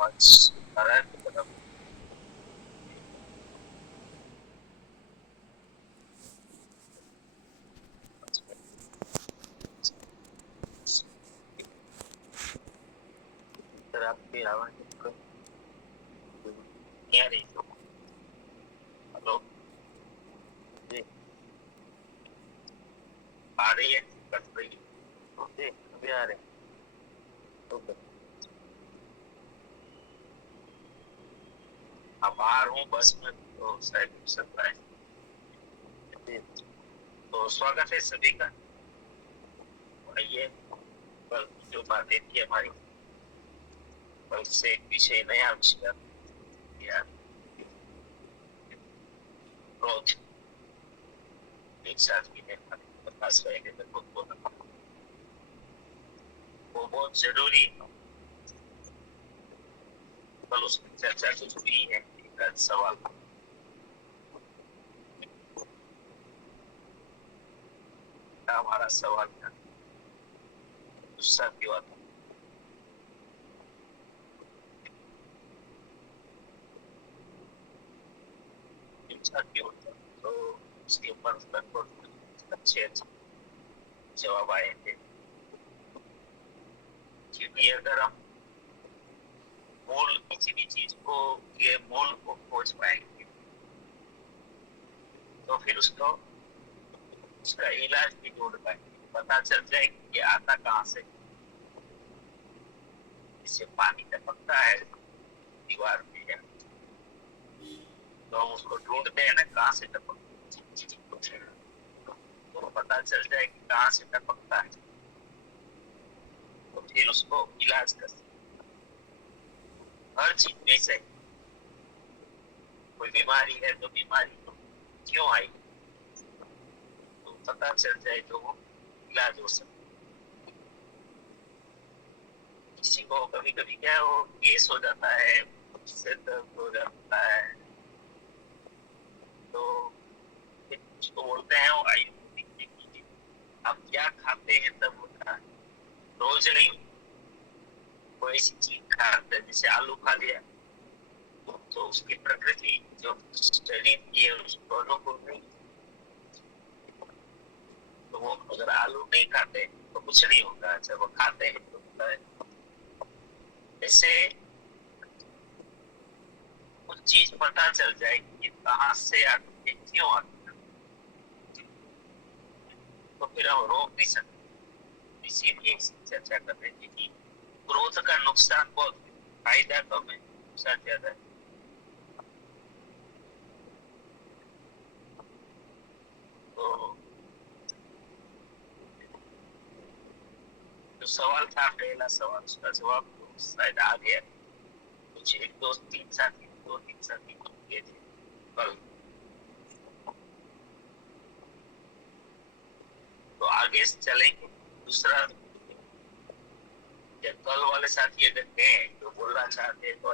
मंच नारायण की तरफ सर आपकी आवाज नहीं आ रही। हेलो जी, आ रही है, कट रही है जी, अभी आ रहे हैं। ओके, अब बाहर हूँ बस में तो शायद सरप्राइज जी। तो स्वागत है सभी का। आइए, कल जो बातें थी हमारी, कल से एक विषय नया विषय या ग्रोथ एक साथ भी है खास रहेंगे तो खुद को वो बहुत जरूरी है। कल उसकी चर्चा कुछ हुई है, एक सवाल था, हमारा सवाल था गुस्सा क्यों आता है? गुस्सा क्यों होता है? तो उसके ऊपर लगभग अच्छे अच्छे जवाब आए थे। क्योंकि अगर हम मूल किसी भी चीज को के मूल को खोज पाएंगे तो फिर उसको उसका इलाज भी ढूंढ पाएंगे, पता चल जाएगा कि आता कहाँ से। इससे पानी टपकता है दीवार में या तो हम उसको ढूंढते हैं ना कहाँ से टपकता है, तो पता चल जाए कि कहाँ से टपकता है तो फिर उसको इलाज कर सकते। हर चीज में से कोई बीमारी है तो बीमारी तो क्यों आई तो पता चल जाए तो वो इलाज हो सकता। किसी को कभी कभी क्या है, वो केस हो जाता है, सिर दर्द हो जाता है तो उसको बोलते हैं वो आयुर्वेदिक कीजिए। आप क्या खाते हैं तब होता है, रोज नहीं। कोई ऐसी चीज खाते हैं जैसे आलू खा लिया तो उसकी प्रकृति जो शरीर की है उसको अनुकूल नहीं, तो वो अगर आलू नहीं खाते तो कुछ नहीं होगा, जब वो खाते हैं तो होता है। ऐसे कुछ चीज पता चल जाएगी कि कहाँ से आती है क्यों आती है तो फिर हम रोक नहीं सकते। इसीलिए इसकी चर्चा कर रहे थे कि ग्रोथ का नुकसान बहुत है, फायदा कम है नुकसान ज्यादा है। तो जो सवाल था पहला सवाल उसका जवाब तो शायद आ गया। कुछ एक दो तीन साथी किए थे कल, तो आगे से चलेंगे। दूसरा, जब कल वाले साथी अगर गए तो बोलना चाहते हैं तो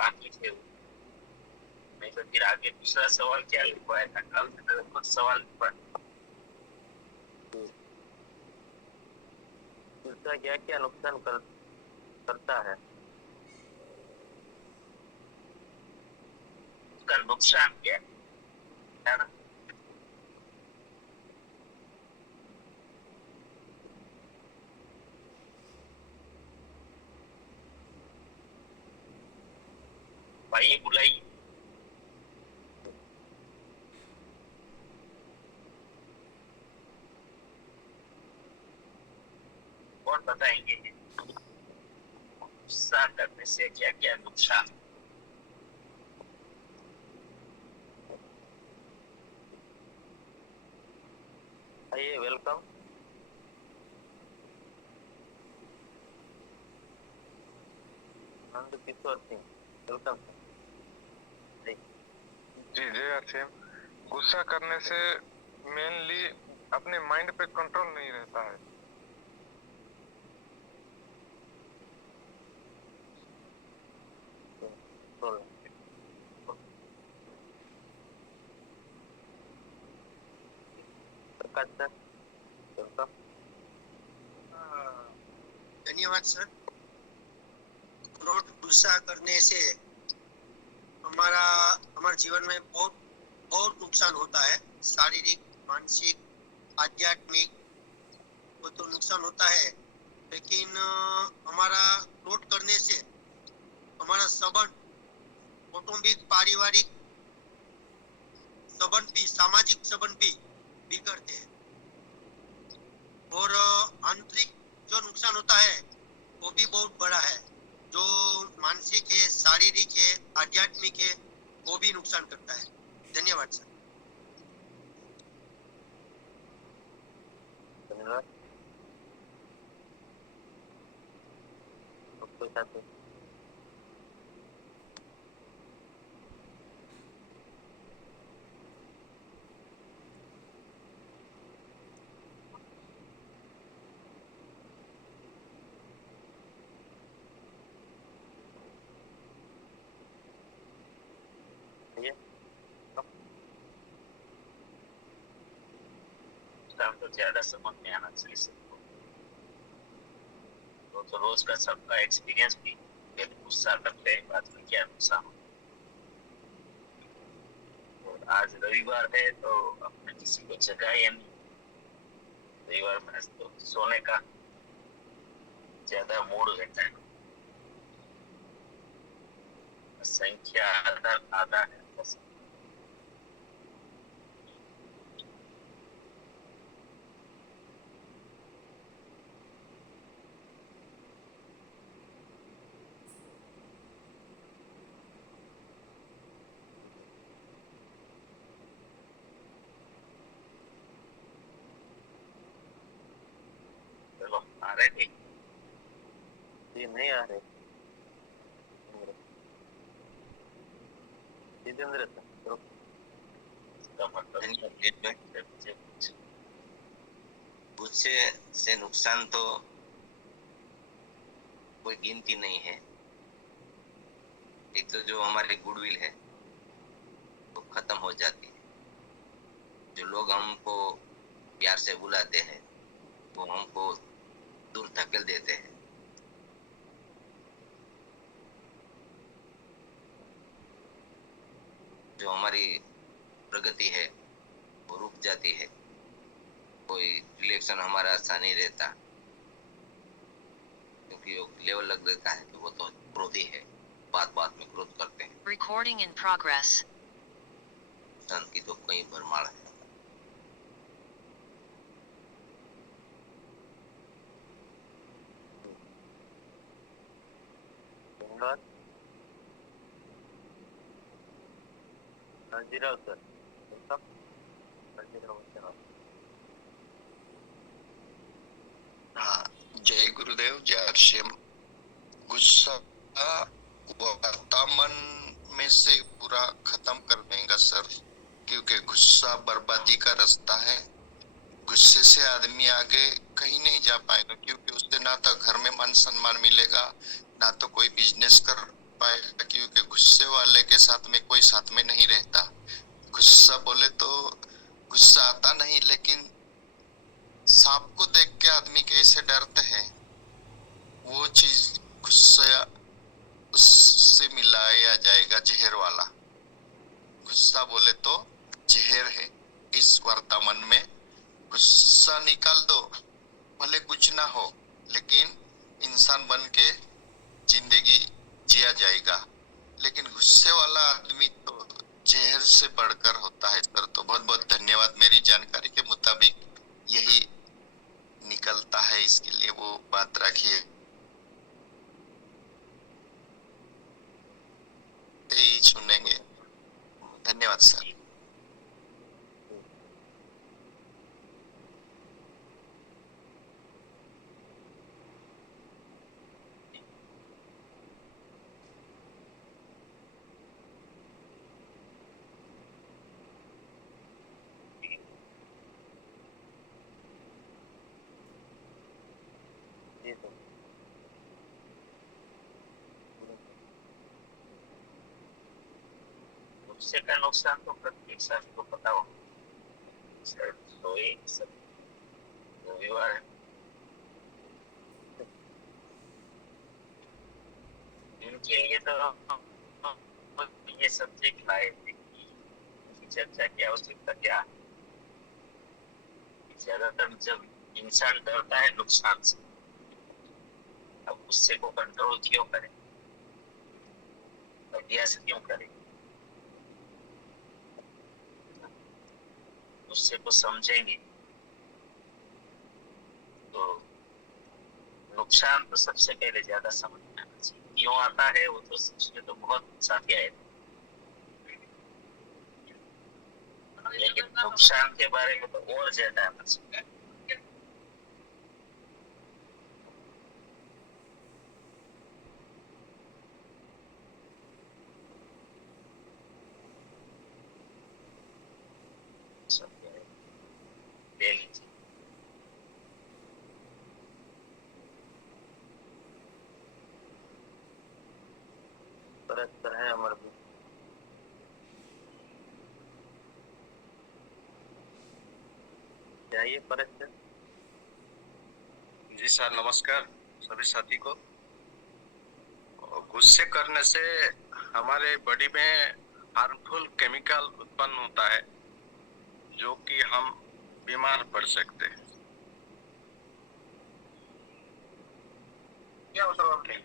बाकी थे नहीं तो फिर आगे दूसरा सवाल क्या लिखवाया था कल से मेरे कुछ सवाल लिखवा उसका क्या क्या नुकसान करता है, उसका नुकसान क्या है ना। भाई बुलाइए, कौन बताएंगे गुस्सा करने से क्या क्या नुकसान। आइए, वेलकम। नंद किशोर सिंह, वेलकम। जी जय असीम। गुस्सा करने से मेनली अपने माइंड पे कंट्रोल नहीं रहता है। धन्यवाद सर। रोज गुस्सा करने से हमारे जीवन में बहुत बहुत नुकसान होता है। शारीरिक, मानसिक, आध्यात्मिक, वो तो नुकसान होता है। लेकिन हमारा क्रोध करने से हमारा संबंध, कौटुंबिक, पारिवारिक संबंध भी, सामाजिक संबंध भी बिगड़ते हैं। और आंतरिक जो नुकसान होता है वो भी बहुत बड़ा है। जो मानसिक है, शारीरिक है, आध्यात्मिक है, वो भी नुकसान करता है। धन्यवाद सर। धन्यवाद। कोई साथी? ये तो ज्यादा समझ में आना चाहिए सबको। तो रोज का सबका एक्सपीरियंस भी, यदि गुस्सा करते हैं बात में क्या नुकसान होता है। और आज रविवार है तो अपने किसी को जगाए नहीं। रविवार में तो सोने का ज्यादा मूड रहता है। संख्या आधा आधा है बस। चलो आ रहे थे जी, नहीं आ रहे जितेंद्र सर। तो इसका मतलब गुस्से से नुकसान तो कोई गिनती नहीं है। एक तो जो हमारी गुडविल है वो खत्म हो जाती है। जो लोग हमको प्यार से बुलाते हैं वो हमको दूर धकेल देते हैं। जो हमारी प्रगति है वो रुक जाती है। कोई रिलेक्शन हमारा अच्छा नहीं रहता क्योंकि वो लेवल लग देता है कि वो तो क्रोधी है, बात बात में क्रोध करते हैं। Recording in progress. संत की तो कई भरमार है। धन्यवाद। हाजीराव सर। हाँ, जय गुरुदेव, जय हरशिम। गुस्सा वातावरण में से पूरा खत्म कर देगा सर, क्योंकि गुस्सा बर्बादी का रास्ता है। गुस्से से आदमी आगे कहीं नहीं जा पाएगा, क्योंकि उससे ना तो घर में मान सम्मान मिलेगा, ना तो कोई बिजनेस कर पाएगा, क्योंकि गुस्से वाले के साथ में कोई साथ में नहीं रहता। गुस्सा बोले तो गुस्सा आता नहीं, लेकिन सांप को देख के आदमी कैसे डरते हैं, वो चीज गुस्सा उससे मिलाया जाएगा, जहर वाला। गुस्सा बोले तो जहर है। इस वर्तमान में गुस्सा निकाल दो, भले कुछ ना हो, लेकिन इंसान बन के जिंदगी जिया जाएगा। लेकिन गुस्से वाला आदमी तो जहर से बढ़कर होता है सर। तो बहुत बहुत धन्यवाद। मेरी जानकारी के मुताबिक यही निकलता है, इसके लिए वो बात रखिए। यही सुनेंगे। धन्यवाद सर। जी सर। गुस्से का नुकसान तो प्रत्येक साथी को पता हो। सर सोए सब रविवार है। इनके लिए तो ये सब्जेक्ट लाए थे कि चर्चा की आवश्यकता क्या है। ज्यादातर जब इंसान डरता है नुकसान से, अब गुस्से को कंट्रोल क्यों करें, अभ्यास क्यों करें, गुस्से को समझेंगे तो नुकसान तो सबसे पहले ज्यादा समझ में आना चाहिए। क्यों आता है वो तो उसमें तो बहुत साथी आए, लेकिन नुकसान के बारे में तो और ज्यादा आना चाहिए। ले लीजिए। परस्पर है अमर भी। जाइए परस्पर। जी सर, नमस्कार सभी साथी को। गुस्से करने से हमारे बॉडी में हार्मफुल केमिकल उत्पन्न होता है जो कि हम बीमार पड़ सकते हैं। क्या मतलब आपने?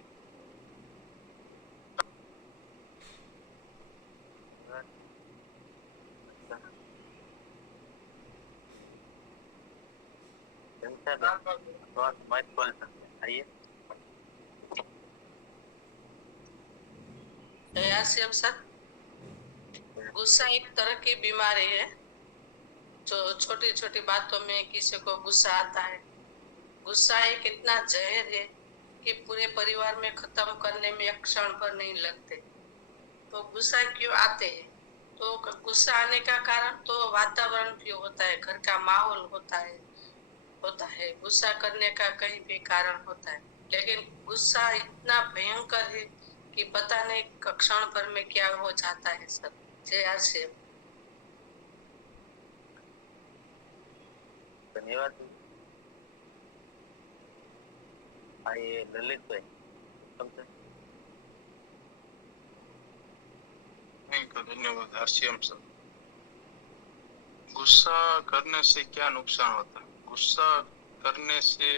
आइए। आसिम सर, गुस्सा एक तरह की बीमारी है जो छोटी छोटी बातों में किसी को गुस्सा आता है। गुस्सा एक इतना जहर है कि पूरे परिवार में खत्म करने में एक क्षण पर नहीं लगते। तो गुस्सा क्यों आते हैं? तो गुस्सा आने का कारण तो वातावरण भी होता है, घर का माहौल होता है गुस्सा करने का कहीं भी कारण होता है, लेकिन गुस्सा इतना भयंकर है कि पता नहीं क्षण भर में क्या हो जाता है सर। जय आसिम। धन्यवाद। आइए ललित भाई। थैंक यू, धन्यवाद आरसीएम सर। गुस्सा करने से क्या नुकसान होता है? गुस्सा करने से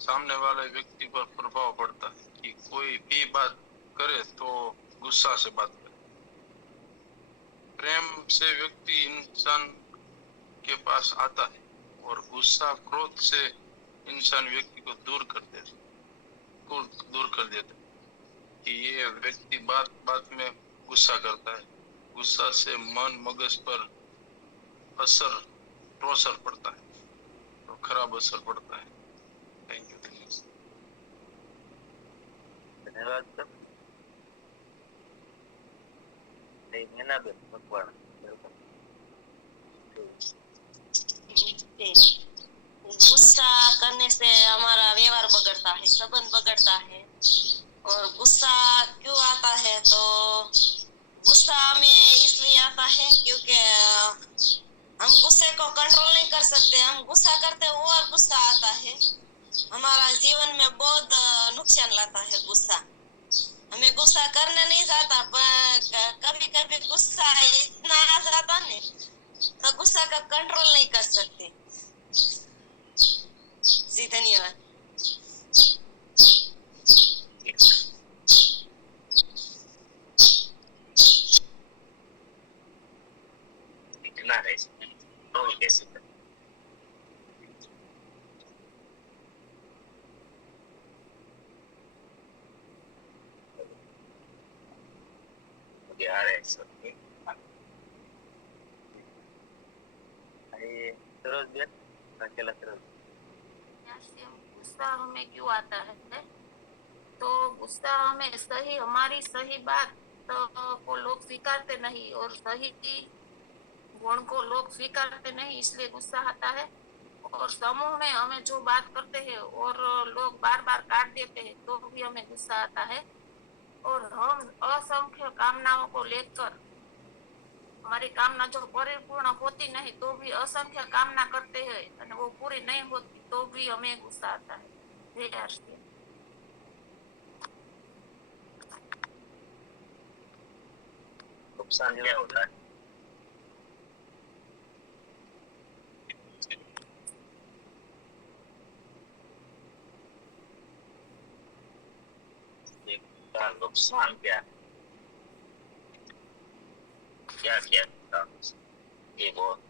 सामने वाले व्यक्ति पर प्रभाव पड़ता है कि कोई भी बात करे तो गुस्सा से बात करे। प्रेम से व्यक्ति इंसान के पास आता है और गुस्सा क्रोध से इंसान व्यक्ति को दूर कर देता है कि ये व्यक्ति बात बात में गुस्सा करता है। गुस्सा से मन मगज पर असर पड़ता है, तो खराब असर पड़ता है। Thank you. धन्यवाद सर। गुस्सा करने से हमारा व्यवहार बिगड़ता है, संबंध बिगड़ता है। और गुस्सा क्यों आता है? तो गुस्सा हमें इसलिए आता है क्योंकि हम गुस्से को कंट्रोल नहीं कर सकते। हम गुस्सा करते और गुस्सा आता है। हमारा जीवन में बहुत नुकसान लाता है गुस्सा। हमें गुस्सा करने नहीं जाता, पर कभी कभी गुस्सा इतना आ जाता है तो गुस्सा का कंट्रोल नहीं कर सकते। जी धन्यवाद। इतना है तो कैसे करें? मुझे आ रहा है सब। आइए सरोज बेन, अकेला सरोज। गुस्सा हमें क्यों आता है? तो गुस्सा हमें हमारी सही बात को लोग स्वीकारते नहीं और सही गुण को लोग स्वीकारते नहीं, इसलिए गुस्सा आता है। और समूह में हमें जो बात करते हैं और लोग बार बार काट देते हैं तो भी हमें गुस्सा आता है। और हम असंख्य कामनाओं को लेकर हमारी कामना जो परिपूर्ण होती नहीं तो भी असंख्य कामना करते हैं और वो पूरी नहीं होती तो भी हमें गुस्सा आता है। जय आरती। नुकसान क्या होता है? इसका नुकसान क्या क्या क्या ये बहुत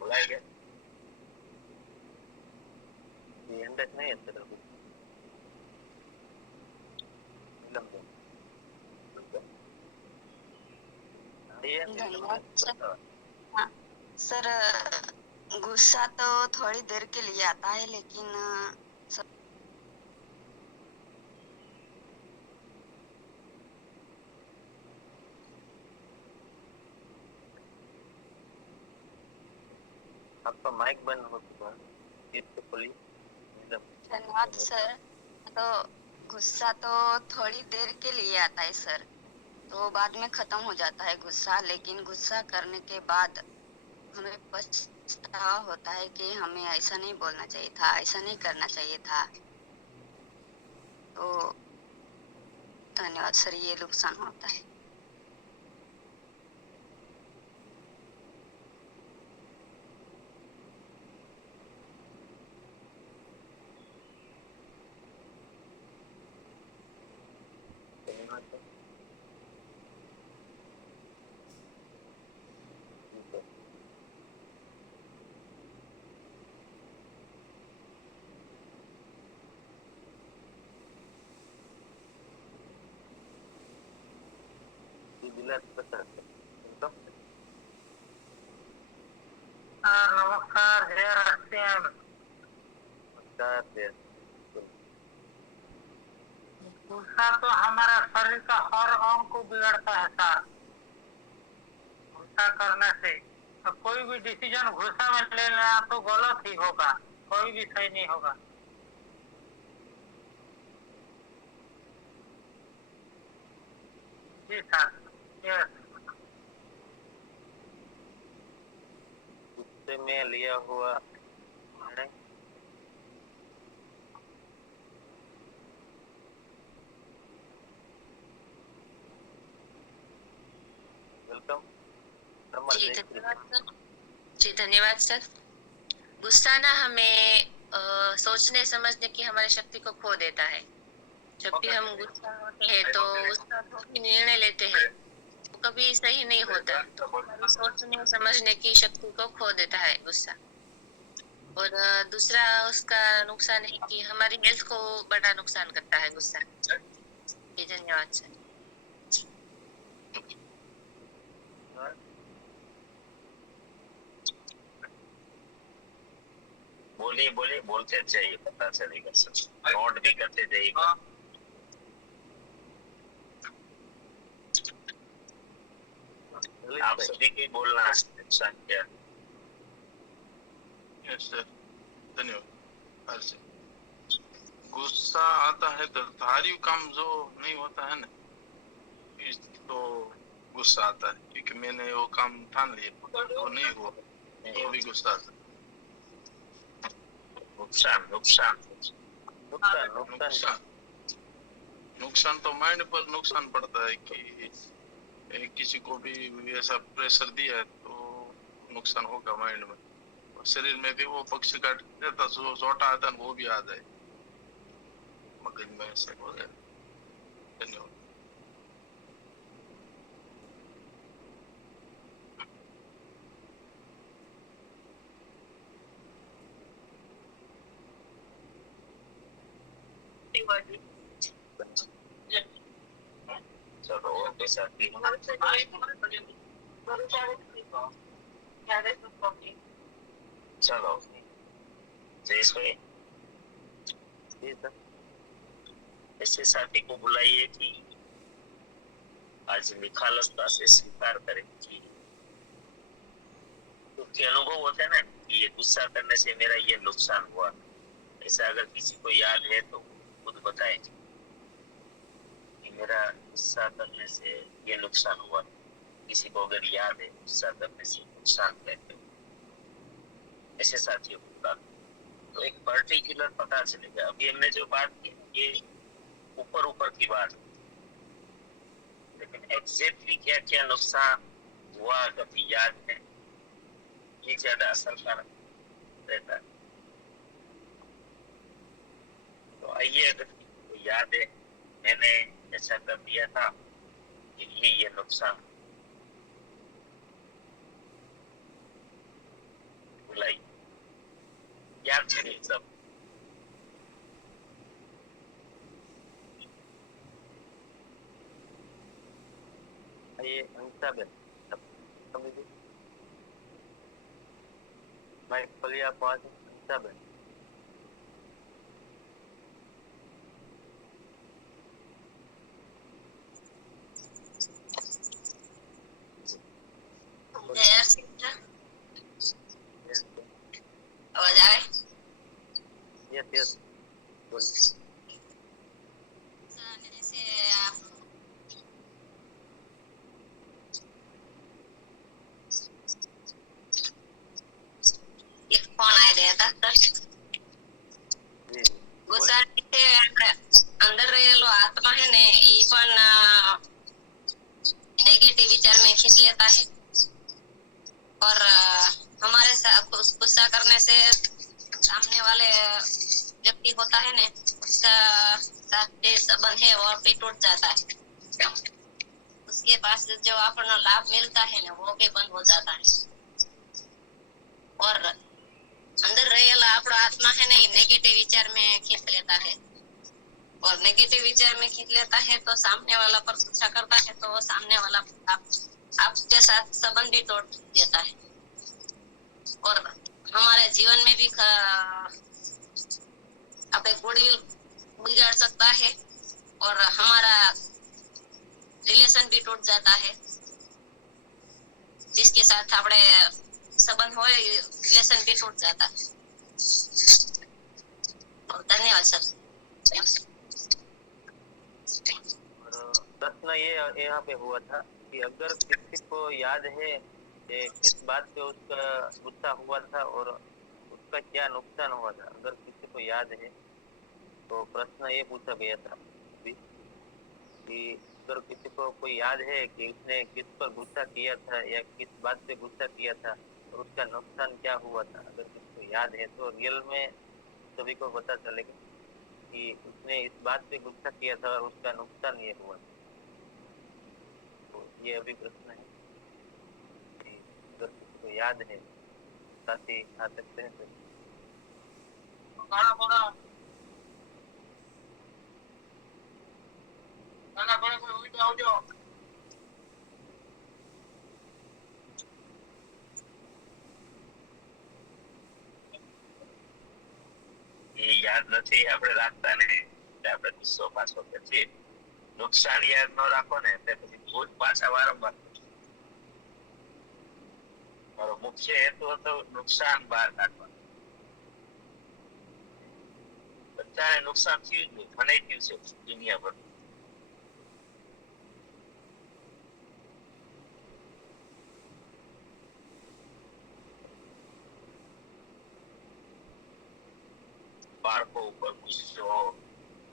बोलाएंगे नहीं है तेरा धन्यवाद सर। हाँ सर, गुस्सा तो थोड़ी देर के लिए आता है, लेकिन आपका माइक बंद हो चुका है। धन्यवाद सर। तो गुस्सा तो थोड़ी देर के लिए आता है सर, तो बाद में खत्म हो जाता है गुस्सा। लेकिन गुस्सा करने के बाद हमें पछतावा होता है कि हमें ऐसा नहीं बोलना चाहिए था, ऐसा नहीं करना चाहिए था। तो धन्यवाद सर, ये नुकसान होता है। नमस्कार जय राष्ट्रीय गुस्सा तो हमारा शरीर का हर अंग को बिगड़ता है सर। गुस्सा करने से तो कोई भी डिसीजन गुस्सा में ले लेना तो गलत ही होगा, कोई भी सही नहीं होगा। जी सर, यस। गुस्से में लिया हुआ है जी धन्यवाद सर। जी धन्यवाद सर। गुस्सा ना हमें सोचने समझने की हमारी शक्ति को खो देता है। जब भी हम गुस्सा होते हैं तो उसका जो भी निर्णय लेते हैं वो कभी सही नहीं होता, तो हमारी सोचने समझने की शक्ति को खो देता है गुस्सा। और दूसरा उसका नुकसान है कि हमारी हेल्थ को बड़ा नुकसान करता है गुस्सा। जी धन्यवाद सर। बोलिए बोलिए, बोलते जाइए, पता चलेगा सर, नोट भी करते जाइएगा। आप सभी की बोलना नुकसान क्या? यस सर, धन्यवाद सर। गुस्सा आता है तो धार्य काम जो नहीं होता है ना, तो गुस्सा आता है, क्योंकि मैंने वो काम ठान लिया वो नहीं हुआ, तो भी गुस्सा आता है। नुकसान नुकसान नुकसान नुकसान तो माइंड पर नुकसान पड़ता है कि किसी को भी ऐसा प्रेशर दिया है तो नुकसान होगा माइंड में। शरीर में भी वो पक्षी काट देता जो छोटा आता है वो भी आ जाए मगज में, ऐसा हो जाए। धन्यवाद। चलो ओके साथी, चलो ऐसे साथी को बुलाइए कि आज निखालसता से स्वीकार करें कि उसके अनुभव होते हैं ना कि ये गुस्सा करने से मेरा ये नुकसान हुआ। ऐसा अगर किसी को याद है तो खुद बताएं। मेरा गुस्सा करने से ये नुकसान हुआ, किसी को अगर याद है गुस्सा करने से नुकसान कहते ऐसे साथियों की बात, तो एक पर्टिकुलर पता चलेगा। अभी हमने जो बात की ये ऊपर ऊपर की बात, लेकिन एग्जैक्टली क्या क्या नुकसान हुआ कभी याद है, ये ज्यादा असरकारक रहता है। तो आइए, अगर को याद है मैंने ऐसा कर दिया था, ये नुकसान, बुलाई याद करिए सब। ये अंसा बेन समझिए माइक खोलिए आप वहाँ से। अंसा बेन आवाज आए? यस यस बोलिए। એક ફોન આવી રહ્યા હતા સર. ગુસ્સા अंदर रहेलो आत्मा है ने ये पण नेगेटिव विचार में खींच लेता है और हमारे साथ गुस्सा करने से सामने वाले व्यक्ति होता है ने उसका साथ संबंध है और भी टूट जाता है। उसके पास जो अपना लाभ मिलता है ना वो भी बंद हो जाता है और अंदर रहेला आपड़ा आत्मा है ना ये नेगेटिव विचार में खींच लेता है और नेगेटिव विचार में खींच लेता है तो सामने वाला पर गुस्सा करता है तो सामने वाला आपके साथ संबंध भी तोड़ देता है और हमारे जीवन में भी अपने गुडविल बिगाड़ सकता है और हमारा रिलेशन भी टूट जाता है। जिसके साथ अपने संबंध हो रिलेशन भी टूट जाता है। धन्यवाद सर। प्रश्न ये यहाँ पे हुआ था कि अगर किसी को याद है कि किस बात पे उसका गुस्सा हुआ था और उसका क्या नुकसान हुआ था, अगर किसी को याद है तो प्रश्न ये पूछा गया था कि अगर किसी को कोई याद है कि उसने किस पर गुस्सा किया था या किस बात पे गुस्सा किया था और उसका नुकसान क्या हुआ था, अगर किसी को याद है तो रियल में सभी को पता चलेगा कि उसने इस बात पे गुस्सा किया था और उसका नुकसान ये हुआ। तो ये अभी प्रश्न है कि अगर किसी को याद है साथी आ सकते हैं तो। ये याद નથી આપણે રાખતા ને એટલે આપણે ગુસ્સો પાછો કરીએ। નુકસાન યાદ ન રાખો ને એટલે પછી ભૂલ પાછા વારંવાર। મારો મુખ્ય હેતુ હતો નુકસાન બહાર કાઢવા। બધાને નુકસાન થયું જ મને થયું છે દુનિયા પર। બાળકો ઉપર ગુસ્સો,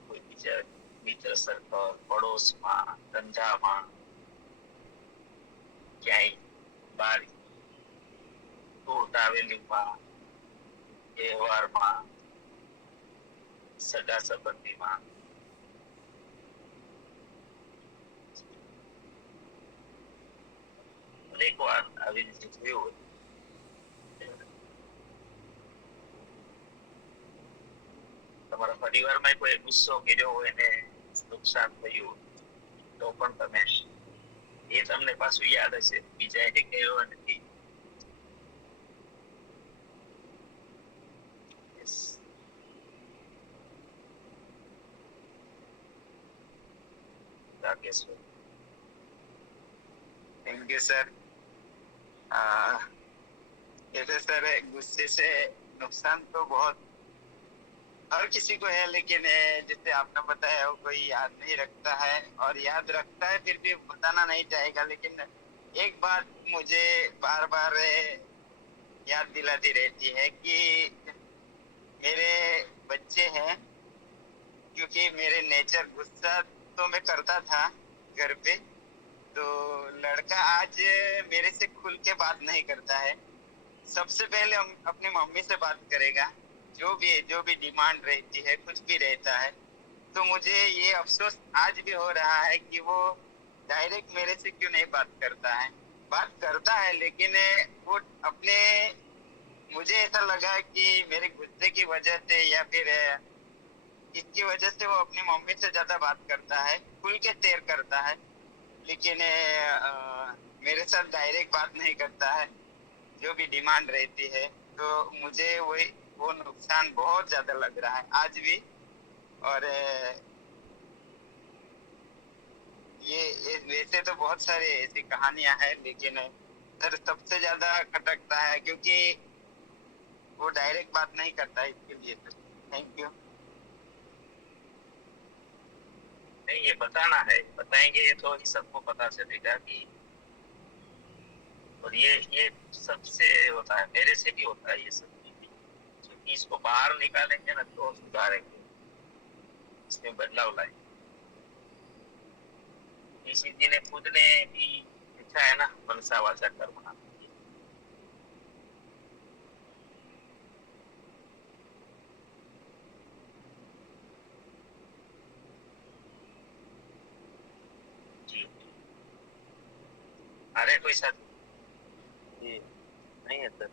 કોઈ બીજા મિત્ર સર્કલ, પડોશમાં, ધંધામાં, ક્યાંય બહાર ટૂર ટ્રાવેલિંગમાં, તહેવારમાં, સગા સંબંધીમાં, અનેક વાર આવી રીતે થયું હોય। તમારા પરિવારમાં કોઈ ગુસ્સો કર્યો હોય ને નુકસાન થયું તો પણ તમે એ તમને પાછું યાદ હશે, બીજા એ કર્યો નથી। Thank you sir. जैसे सर गुस्से से नुकसान तो बहुत हर किसी को है, लेकिन जैसे आपने बताया वो कोई याद नहीं रखता है, और याद रखता है फिर भी बताना नहीं चाहेगा। लेकिन एक बात मुझे बार बार याद दिलाती रहती है कि मेरे बच्चे हैं, क्योंकि मेरे नेचर गुस्सा तो मैं करता था घर पे, तो लड़का आज मेरे से खुल के बात नहीं करता है। सबसे पहले हम अपनी मम्मी से बात करेगा, जो भी डिमांड रहती है, कुछ भी रहता है। तो मुझे ये अफसोस आज भी हो रहा है कि वो डायरेक्ट मेरे से क्यों नहीं बात करता है। बात करता है लेकिन वो अपने, मुझे ऐसा लगा कि मेरे गुस्से की वजह से या फिर इसकी वजह से वो अपनी मम्मी से ज्यादा बात करता है, खुल के शेयर करता है। लेकिन मेरे साथ डायरेक्ट बात नहीं करता है, जो भी डिमांड रहती है। तो मुझे वो नुकसान बहुत ज्यादा लग रहा है आज भी। और ये वैसे तो बहुत सारे ऐसी कहानियां हैं, लेकिन सर सबसे ज्यादा खटकता है क्योंकि वो डायरेक्ट बात नहीं करता है। इसके लिए सर थैंक यू। नहीं, ये बताना है, बताएंगे तो ही सबको पता चलेगा कि, और ये सबसे होता है, मेरे से भी होता है ये सब चीजें। क्योंकि इसको बाहर निकालेंगे ना तो सुधारेंगे, इसमें बदलाव लाएंगे। इसी जी ने खुद ने भी लिखा है ना, मनसा वाचा कर्मणा। जी, अरे कोई साथी जी नहीं है सर।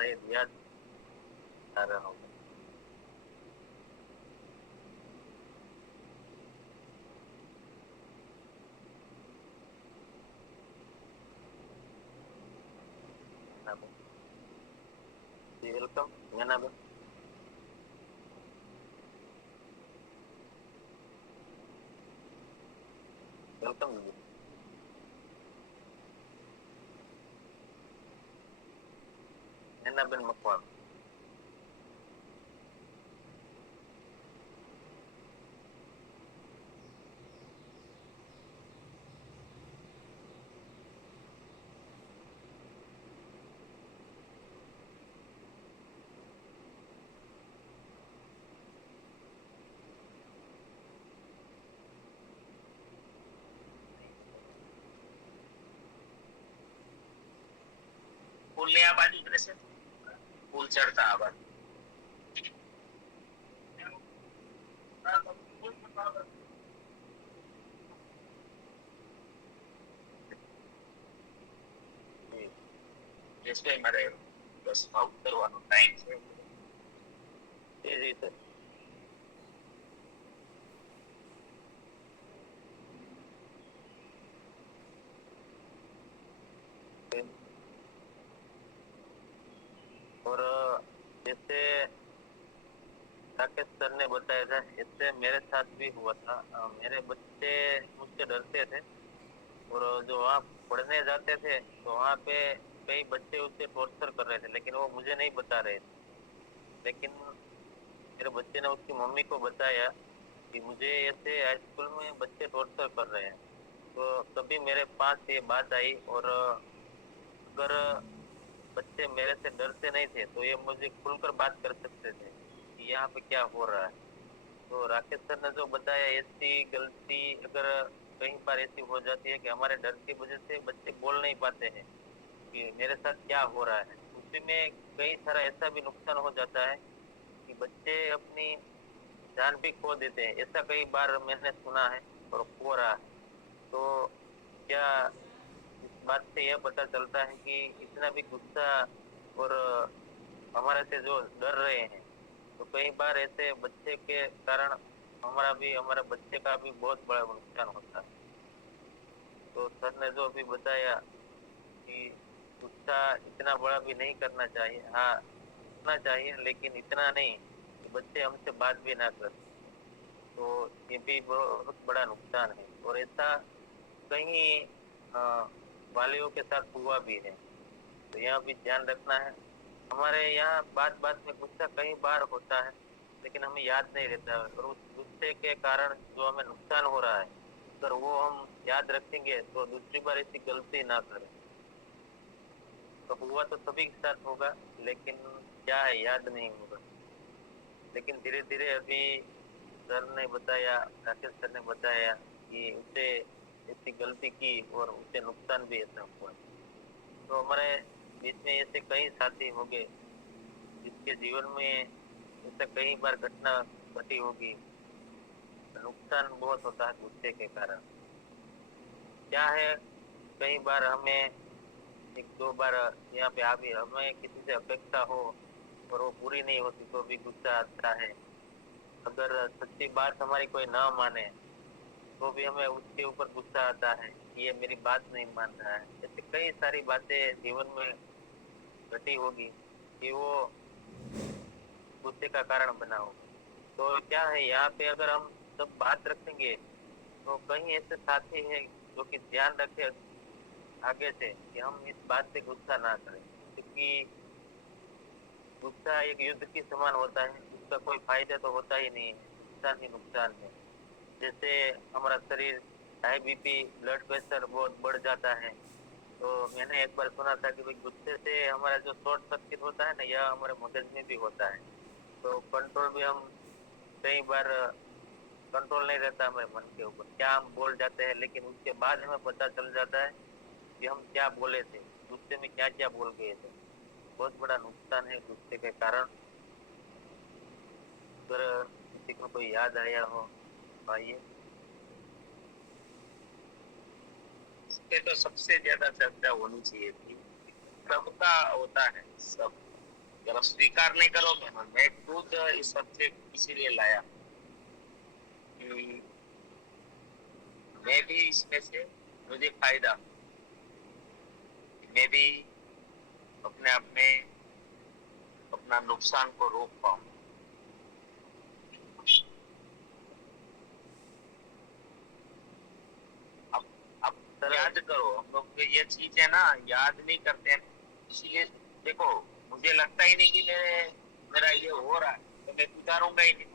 नहीं याद आ रहा हूँ। जी वेलकम मैना बन। वेलकम दीदी। मैना बन मकवान। पुल ने आ बाजू तरह से पुल चढ़ता आ बाजू। जैसे मारे बस ઉતરવાનો ટાઈમ છે। जी जी सर। और जैसे राकेश सर ने बताया था, इससे मेरे साथ भी हुआ था। मेरे बच्चे मुझसे डरते थे, और जो वहाँ पढ़ने जाते थे तो वहाँ पे कई बच्चे उससे टॉर्चर कर रहे थे, लेकिन वो मुझे नहीं बता रहे थे। लेकिन मेरे बच्चे ने उसकी मम्मी को बताया कि मुझे ऐसे हाई स्कूल में बच्चे टॉर्चर कर रहे हैं। तो तभी मेरे पास ये बात आई, और अगर बच्चे मेरे से डरते नहीं थे तो ये मुझे खुलकर बात कर सकते थे कि यहाँ पे क्या हो रहा है। तो राकेश सर ने जो बताया, ऐसी गलती अगर कहीं पर ऐसी हो जाती है कि हमारे डर की वजह से बच्चे बोल नहीं पाते हैं कि मेरे साथ क्या हो रहा है, उसी में कई सारा ऐसा भी नुकसान हो जाता है कि बच्चे अपनी जान भी खो देते हैं। ऐसा कई बार मैंने सुना है और हो रहा है। तो क्या इस बात से यह पता चलता है कि इतना भी गुस्सा और हमारे से जो डर रहे हैं, तो कई बार ऐसे बच्चे के कारण हमारे बच्चे का भी बहुत बड़ा नुकसान होता है। तो सर ने जो भी बताया कि गुस्सा इतना बड़ा भी नहीं करना चाहिए। हाँ करना चाहिए, लेकिन इतना नहीं कि बच्चे हमसे बात भी ना कर। तो ये भी बहुत बड़ा नुकसान है, और ऐसा कई वालियों के साथ हुआ भी है। तो यहाँ भी ध्यान रखना है। हमारे यहाँ बात बात में गुस्सा कई बार होता है, लेकिन हमें याद नहीं रहता है, और उस गुस्से के कारण जो हमें नुकसान हो रहा है, अगर वो हम याद रखेंगे तो दूसरी बार ऐसी गलती ना करें। तो हुआ तो सभी के साथ होगा, लेकिन क्या है, याद नहीं होगा। लेकिन धीरे धीरे अभी सर ने बताया, राकेश सर ने बताया कि उसे ऐसी गलती की और उसे नुकसान भी ऐसा हुआ। तो हमारे बीच में ऐसे कई साथी हो गए जिसके जीवन में ऐसा कई बार घटना घटी होगी, नुकसान बहुत होता है गुस्से के कारण। क्या है, कई बार हमें एक दो बार यहाँ पे अभी हमें किसी से अपेक्षा हो और वो पूरी नहीं होती तो भी गुस्सा आता है। अगर सच्ची बात हमारी कोई ना माने तो भी हमें उसके ऊपर गुस्सा आता है कि ये मेरी बात नहीं मान रहा है। ऐसे कई सारी बातें जीवन में घटी होगी कि वो गुस्से का कारण बना हो। तो क्या है, यहाँ पे अगर हम सब बात रखेंगे तो कहीं ऐसे साथी हैं जो कि ध्यान रखे आगे से कि हम इस बात से गुस्सा ना करें, क्योंकि गुस्सा एक युद्ध के समान होता है, उसका कोई फायदा तो होता ही नहीं है, नुकसान ही नुकसान है। जैसे हमारा शरीर हाई बीपी, ब्लड प्रेशर बहुत बढ़ जाता है। तो मैंने एक बार सुना था कि भाई गुस्से से हमारा जो शॉर्ट सर्किट होता है ना, यह हमारे मगज में भी होता है। तो कंट्रोल भी हम कई बार कंट्रोल नहीं रहता हमारे मन के ऊपर, क्या हम बोल जाते हैं, लेकिन उसके बाद हमें पता चल जाता है कि हम क्या बोले थे, गुस्से में क्या क्या बोल गए थे। बहुत बड़ा नुकसान है गुस्से के कारण। अगर किसी को कोई याद आया हो आइए। इसपे तो सबसे ज्यादा चर्चा होनी चाहिए थी। सबका होता है, सब जब आप स्वीकार नहीं करोगे ना, मैं खुद इस सब्जेक्ट इसीलिए लाया कि मैं भी इसमें से मुझे फायदा, मैं भी अपने आप में अपना नुकसान को रोक पाऊं। अब याद करो, हम लोग ये चीज है ना, याद नहीं करते हैं, इसलिए देखो मुझे लगता ही नहीं कि मेरा ये हो रहा है तो मैं सुधारूंगा ही नहीं,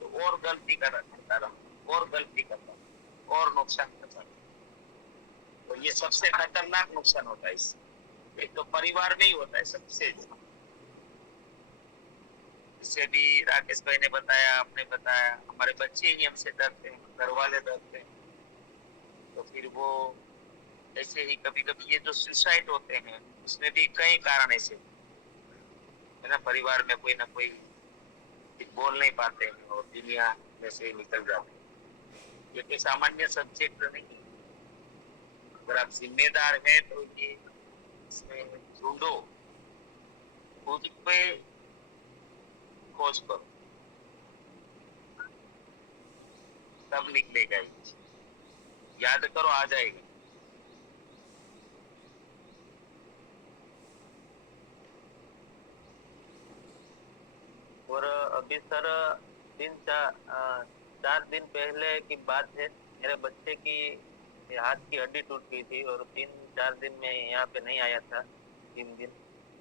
तो और गलती करता रहूं, और गलती करता रहूं, और नुकसान करता रहूं। तो ये सबसे खतरनाक नुकसान होता है इससे। एक तो परिवार में ही होता है सबसे, इससे भी राकेश भाई ने बताया, आपने बताया, हमारे बच्चे ही हमसे डरते हैं, घर वाले डरते हैं। तो फिर वो ऐसे ही कभी कभी ये जो सुसाइड होते हैं उसमें भी कई कारण ऐसे है ना, परिवार में कोई ना कोई बोल नहीं पाते हैं और दुनिया में से निकल जाते हैं। ये कोई सामान्य सब्जेक्ट नहीं है। अगर आप जिम्मेदार हैं तो ये इसमें ढूंढो, खुद पे खोज करो, तब निकलेगा। याद करो, आ जाएगा। और अभी सर 4 दिन पहले की बात है, मेरे बच्चे की हाथ की हड्डी टूट गई थी और 3-4 दिन में यहाँ पे नहीं आया था, 3 दिन।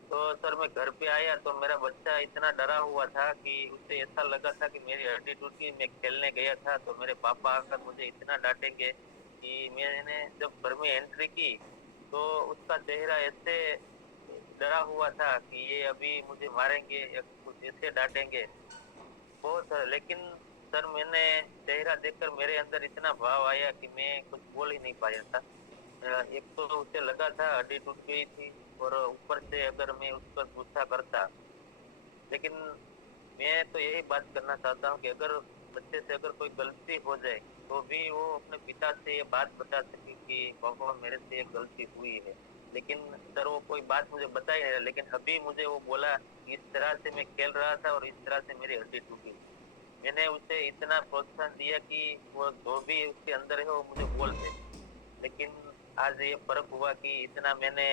तो सर मैं घर पे आया तो मेरा बच्चा इतना डरा हुआ था कि उसे ऐसा लगा था कि मेरी हड्डी टूट गई। मैं खेलने गया था तो मेरे पापा आकर मुझे इतना डांटेंगे कि मैंने जब घर में एंट्री की तो उसका चेहरा ऐसे डरा हुआ था कि ये अभी मुझे मारेंगे या कुछ ऐसे डांटेंगे बहुत। लेकिन सर मैंने चेहरा देखकर मेरे अंदर इतना भाव आया कि मैं कुछ बोल ही नहीं पाया था। एक तो उसे लगा था हड्डी टूट गई थी और ऊपर से अगर मैं उस पर गुस्सा करता, लेकिन मैं तो यही बात करना चाहता हूँ कि अगर बच्चे से अगर कोई गलती हो जाए तो भी वो अपने पिता से ये बात बता सके कि पापा मेरे से एक गलती हुई है। लेकिन सर वो कोई बात मुझे बताई है, लेकिन अभी मुझे वो बोला इस तरह से मैं खेल रहा था और इस तरह से मेरी हड्डी टूटी। मैंने उसे इतना प्रोत्साहन दिया कि वो जो भी उसके अंदर है वो मुझे बोल दे। लेकिन आज ये फर्क हुआ कि इतना मैंने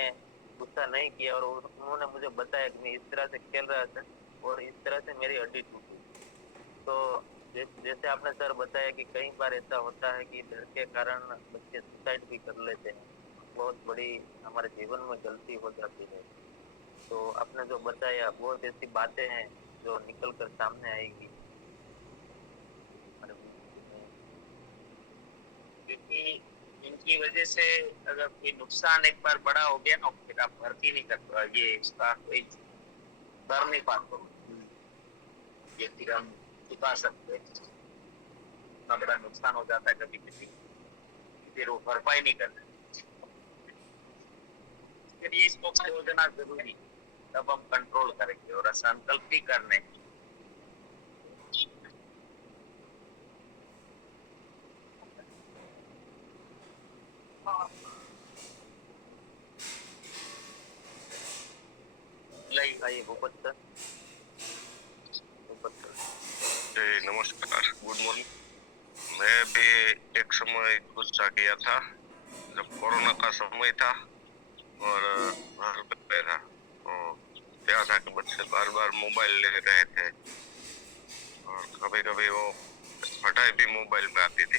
गुस्सा नहीं किया और उन्होंने मुझे बताया कि मैं इस तरह से खेल रहा था और इस तरह से मेरी हड्डी टूटी। तो जैसे आपने सर बताया कि कई बार ऐसा होता है कि डर के कारण बच्चे सुसाइड भी कर लेते हैं। बहुत बड़ी हमारे जीवन में गलती हो जाती है। तो आपने जो बताया बहुत ऐसी बातें हैं जो निकल कर सामने आएगी हमारे जिंदगी में। क्योंकि इनकी वजह से अगर कोई नुकसान एक बार बड़ा हो गया ना, फिर आप भर्ती नहीं कर पाओगे, ये इसका कोई कर नहीं पाते, ये फिर हम चुका सकते, इतना बड़ा नुकसान हो जाता है कभी कभी, फिर वो भरपाई नहीं करते, इसलिए इसको खोजना जरूरी, तब हम कंट्रोल करेंगे और संकल्प भी करने। आइए भूपत सर। जी नमस्कार, गुड मॉर्निंग। मैं भी एक समय गुस्सा किया था जब कोरोना का समय था और घर पे था, तो क्या था कि बच्चे बार बार मोबाइल ले रहे थे और कभी कभी वो फटाई भी मोबाइल में आती थी,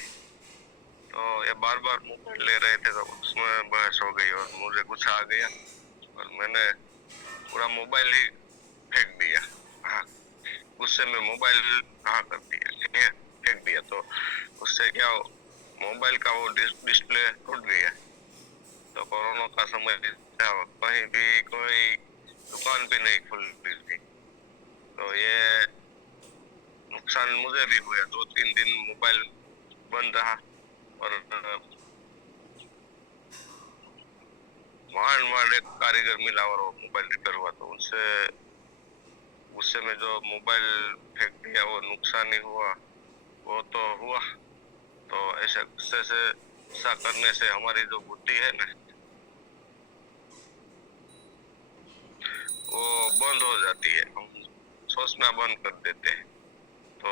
तो ये बार बार मोबाइल ले रहे थे, तो उसमें बहस हो गई और मुझे गुस्सा आ गया और मैंने पूरा मोबाइल ही फेंक दिया। हाँ, गुस्से में मोबाइल कर दिया, ठीक है, फेंक दिया। तो उससे क्या मोबाइल का वो डिस्प्ले टूट गया। तो कोरोना का समय था, कहीं भी कोई दुकान भी नहीं खुल रही थी, तो ये नुकसान मुझे भी हुआ। 2-3 दिन मोबाइल बंद रहा और वहां एक कारीगर मिला और वो मोबाइल रिपेयर हुआ, तो उनसे गुस्से में जो मोबाइल फेंक दिया वो नुकसान ही हुआ, वो तो हुआ। तो ऐसे गुस्से से गुस्सा करने से हमारी जो बुद्धि है ना वो बंद हो जाती है, हम सोचना बंद कर देते हैं। तो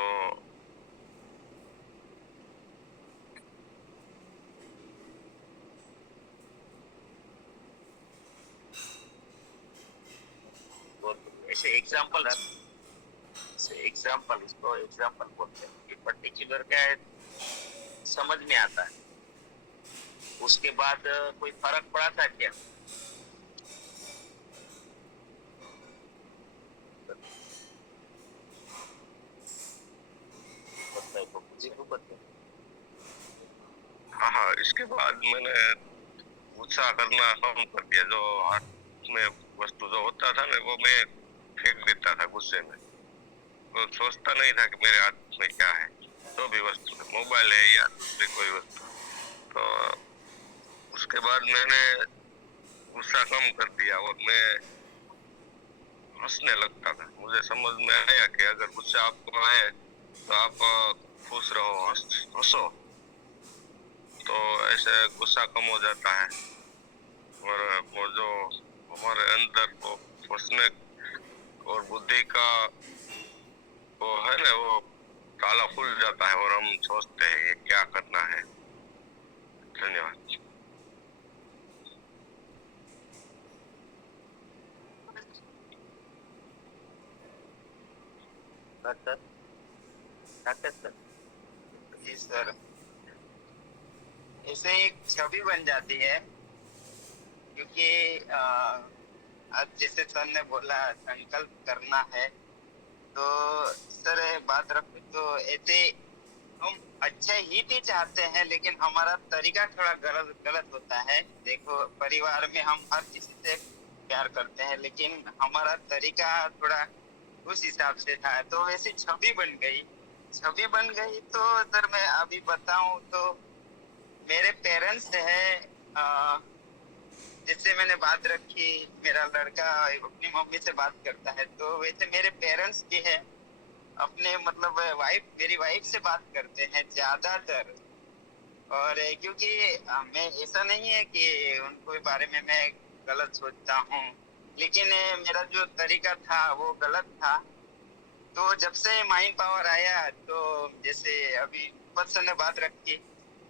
ऐसे एग्जाम्पल इसको एग्जाम्पल बोलते हैं, कि पर्टिकुलर क्या है समझ में आता है, उसके बाद कोई फर्क पड़ा था क्या? हाँ, इसके बाद मैंने गुस्सा करना कम कर दिया। जो हाथ में वस्तु जो होता था ना वो मैं फेंक देता था गुस्से में, तो सोचता नहीं था कि मेरे हाथ में क्या है, जो भी वस्तु है, मोबाइल है या दूसरी कोई वस्तु। तो उसके बाद मैंने गुस्सा कम कर दिया और मैं हंसने लगता था। मुझे समझ में आया कि अगर गुस्सा आपको आए तो आप खुश रहो, हंसो, तो ऐसे गुस्सा कम हो जाता है और वो जो हमारे अंदर को सोचने और बुद्धि का वो है ना, वो ताला खुल जाता है और हम सोचते हैं ये क्या करना है। धन्यवाद। जी सर, इसे एक छवि बन जाती है, क्योंकि आज जैसे सर ने बोला संकल्प करना है, तो सर बात रखो तो ऐसे हम अच्छा ही भी चाहते हैं, लेकिन हमारा तरीका थोड़ा गलत होता है। देखो परिवार में हम हर किसी से प्यार करते हैं, लेकिन हमारा तरीका थोड़ा उस हिसाब से था, तो वैसी छवि बन गई। तो सर मैं अभी बताऊं तो मेरे पेरेंट्स है, जिससे मैंने बात रखी, मेरा लड़का अपनी मम्मी से बात करता है, तो वैसे मेरे पेरेंट्स भी है अपने मतलब मेरी वाइफ से बात करते हैं ज्यादातर। और क्योंकि मैं ऐसा नहीं है कि उनको बारे में मैं गलत सोचता हूँ, लेकिन मेरा जो तरीका था वो गलत था। तो जब से माइंड पावर आया, तो जैसे अभी बच्चों ने बात रखी,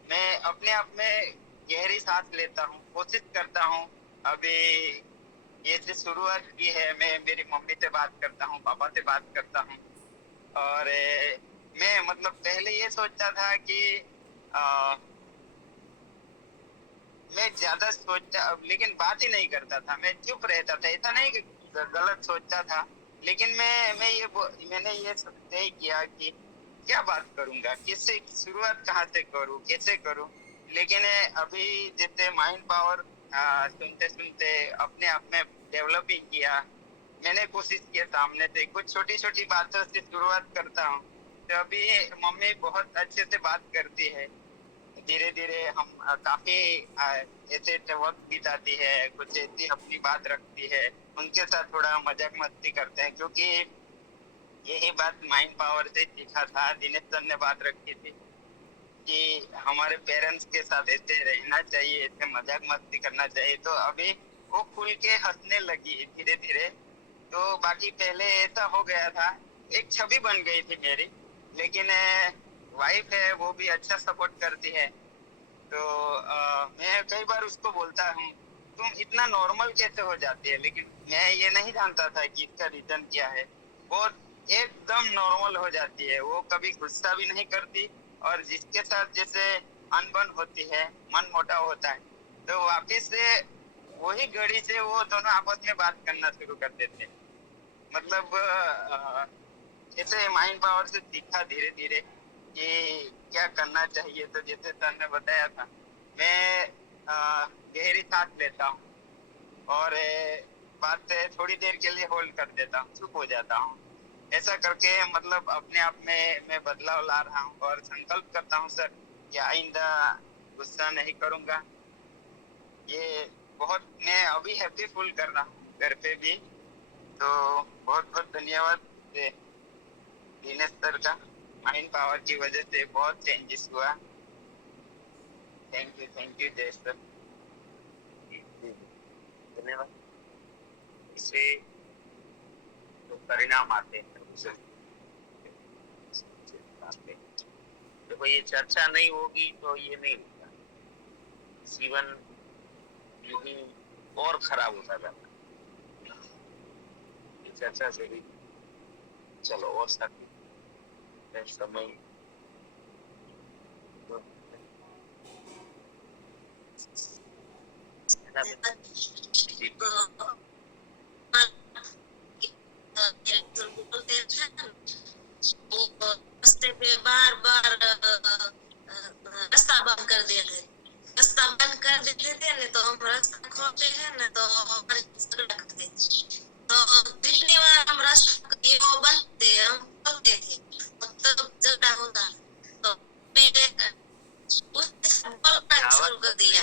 मैं अपने आप में गहरी सांस लेता हूँ, कोशिश करता हूँ। अभी ये से शुरुआत की है, मैं मेरी मम्मी से बात करता हूँ, पापा से बात करता हूँ। और मैं मतलब पहले ये सोचता था कि मैं मैं ज्यादा सोचता, लेकिन बात ही नहीं करता था, मैं चुप रहता था। ऐसा नहीं कि गलत सोचता था, लेकिन मैंने ये तय किया कि क्या बात करूंगा, किससे शुरुआत कहाँ से करूँ, कैसे करूँ। लेकिन अभी जैसे माइंड पावर सुनते सुनते अपने आप में डेवलपिंग किया, मैंने कोशिश किया सामने से कुछ छोटी छोटी बातों से शुरुआत करता हूँ, तो अभी मम्मी बहुत अच्छे से बात करती है। धीरे धीरे हम काफी ऐसे वक्त बिताती है, कुछ ऐसी अपनी बात रखती है, उनके साथ थोड़ा मजाक मस्ती करते हैं, क्योंकि यही बात माइंड पावर से सीखा था। दिनेश सर ने बात रखी थी कि हमारे पेरेंट्स के साथ ऐसे रहना चाहिए, ऐसे मजाक मस्ती करना चाहिए, तो अभी वो खुल के हंसने लगी धीरे धीरे। तो बाकी पहले ऐसा हो गया था, एक छवि बन गई थी मेरी, लेकिन वाइफ है वो भी अच्छा सपोर्ट करती है। तो मैं कई बार उसको बोलता हूँ तुम इतना नॉर्मल कैसे हो जाती है, लेकिन मैं ये नहीं जानता था कि इसका रीजन क्या है। वो एकदम नॉर्मल हो जाती है, वो कभी गुस्सा भी नहीं करती, और जिसके साथ जैसे अनबन होती है, मन मोटाव होता है, तो वापिस से वही घड़ी से वो दोनों आपस में बात करना शुरू कर देते हैं। मतलब जैसे माइंड पावर से सीखा धीरे धीरे कि क्या करना चाहिए। तो जैसे सर ने बताया था, मैं गहरी सांस लेता हूँ और बात थोड़ी देर के लिए होल्ड कर देता हूँ, चुप हो जाता हूँ। ऐसा करके मतलब अपने आप में मैं बदलाव ला रहा हूँ और संकल्प करता हूँ सर कि आइंदा गुस्सा नहीं करूँगा। ये बहुत मैं अभी हैप्पी फील कर रहा हूँ घर पे भी। तो बहुत बहुत धन्यवाद दिनेश सर का, माइंड पावर की वजह से बहुत चेंजेस हुआ। थैंक यू जय सर। धन्यवाद। इससे तो परिणाम आते हैं, देखो ये चर्चा नहीं होगी तो ये नहीं होगा, जीवन यूं और खराब होता जाता है। चर्चा से भी चलो और साथी समय रास्ते पे बार बार रास्ता बंद कर देते, रास्ता बंद कर देते थे न, तो हम रास्ता खोलते हैं न तो हमारे झगड़ा करते। तो जितनी बार हम रास्ता वो बंद थे हम खोलते थे, तो झगड़ा होता। तो मैंने बोलना शुरू कर दिया।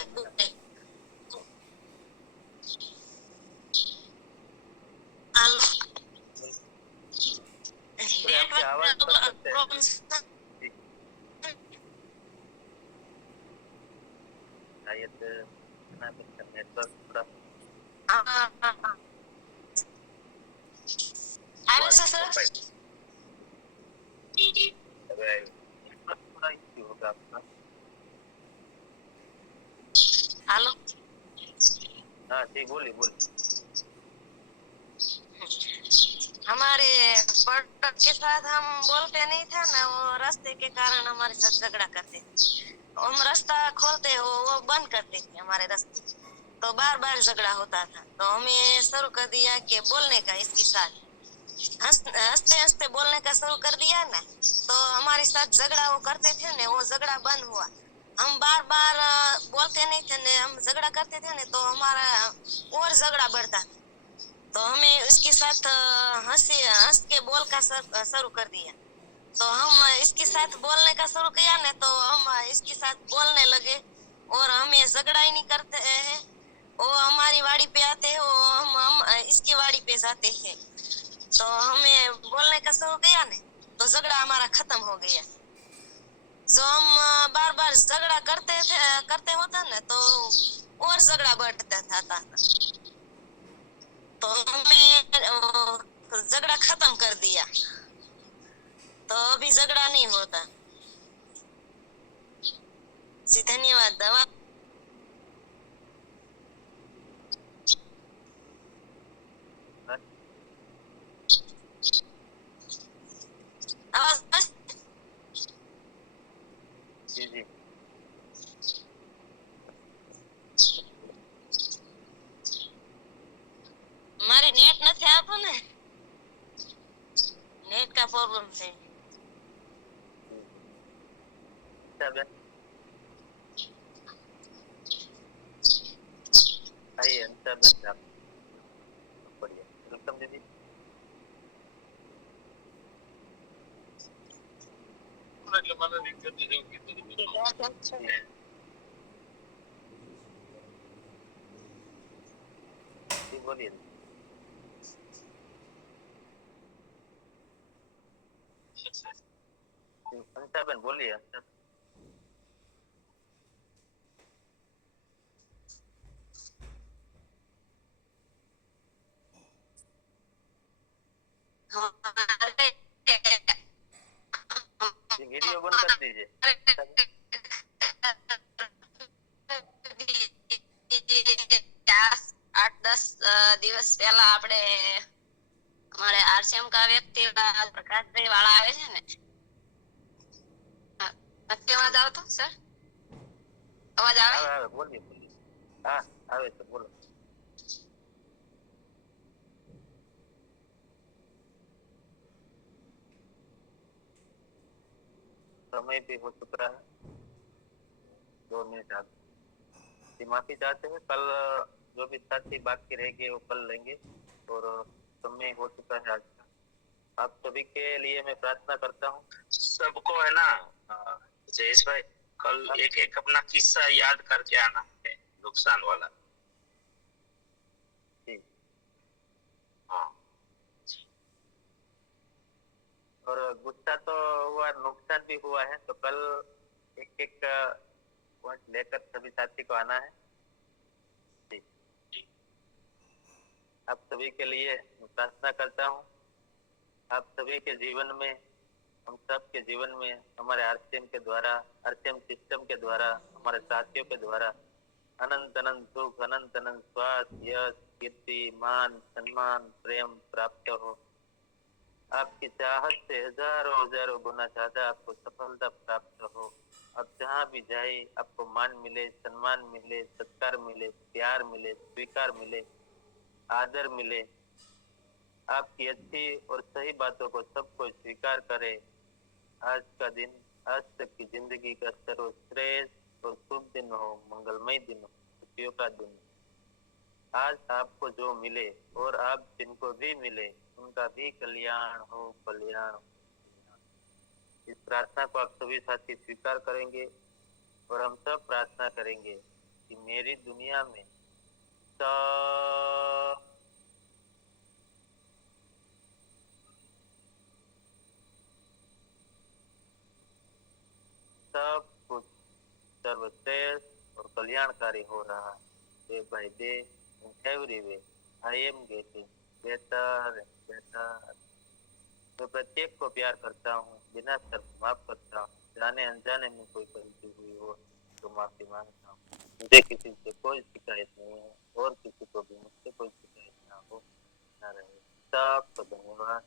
हेलो, हाँ ठीक, बोलिए बोलिए। हमारे पार्टनर के साथ हम बोलते नहीं थे ना, वो रास्ते के कारण हमारे साथ झगड़ा करते थे। हम रास्ता खोलते हो वो बंद करते थे हमारे रास्ते, तो बार बार झगड़ा होता था। तो हमें शुरू कर दिया कि बोलने का इसके साथ, हंसते हंसते बोलने का शुरू कर दिया ना, तो हमारे साथ झगड़ा वो करते थे ना, वो झगड़ा बंद हुआ। हम बार बार बोलते नहीं थे ना, हम झगड़ा करते थे ना, तो हमारा और झगड़ा बढ़ता था। तो हमें उसके साथ हंस के बोल का शुरू कर दिया। तो हम इसके साथ बोलने का शुरू किया ना, तो हम इसके साथ बोलने लगे और हमें झगड़ा ही नहीं करते हैं। वो हमारी वाड़ी पे आते हैं, वो हम इसकी वाड़ी पे जाते हैं। तो हमें बोलने का शुरू किया ना, तो झगड़ा हमारा खत्म हो गया। जो हम बार बार झगड़ा करते होता ना, तो और झगड़ा बढ़ता था। तो हमें झगड़ा खत्म कर दिया, तो अभी झगड़ा नहीं होता। जी धन्यवाद। दवा आवाज जी जी प्रॉब्लम है। आइए अंतर बन आप बढ़िया वेलकम दीदी। जी बोलिए। अंतर बोलिए अंतर। वीडियो बंद कर दीजिए। 8-10 દિવસ પહેલા આપણે અમારે આરસીએમ કા વ્યક્તિ પ્રકાશભાઈ વાળા આવે છે ને નથી અવાજ આવતો સર? અવાજ આવે? આવે બોલીએ બોલીએ। હા આવે છે બોલો। समय भी हो चुका है 2 मिनट आगे। माफी चाहते हैं कल जो भी साथी बाकी रह गए वो कल लेंगे और समय हो चुका है आज का। आप सभी के लिए मैं प्रार्थना करता हूँ। सबको है ना जयेश भाई कल एक एक अपना किस्सा याद करके आना है नुकसान वाला। हाँ और गुस्सा तो हुआ नुकसान भी हुआ है तो कल एक एक पॉइंट लेकर सभी साथी को आना है। जी आप सभी के लिए प्रार्थना करता हूँ। आप सभी के जीवन में हम सब के जीवन में हमारे आरसीएम के द्वारा आरसीएम सिस्टम के द्वारा हमारे साथियों के द्वारा अनंत अनंत सुख अनंत अनंत स्वास्थ्य यश कीर्ति मान सम्मान प्रेम प्राप्त हो। आपकी चाहत से हजारों हजारों गुना ज्यादा आपको सफलता प्राप्त हो। आप जहाँ भी जाए आपको मान मिले सम्मान मिले सत्कार मिले प्यार मिले स्वीकार मिले आदर मिले। आपकी अच्छी और सही बातों को सबको स्वीकार करे। आज का दिन आज तक की जिंदगी का सर्वश्रेष्ठ और शुभ दिन हो मंगलमय दिन हो खुशियों का दिन। आज आपको जो मिले और आप जिनको भी मिले उनका भी कल्याण हो कल्याण। इस प्रार्थना को आप सभी साथी स्वीकार करेंगे और हम सब प्रार्थना करेंगे कि मेरी दुनिया में सब कुछ सर्वश्रेष्ठ और कल्याणकारी हो रहा है। Day by day in every way I am getting better better. मैं प्रत्येक को प्यार करता हूँ बिना शर्त माफ करता हूँ। जाने अनजाने में कोई गलती हुई हो तो माफी मांगता हूँ। मुझे किसी से कोई शिकायत नहीं है और किसी को भी मुझसे कोई शिकायत ना हो ना रहे। सबको धन्यवाद।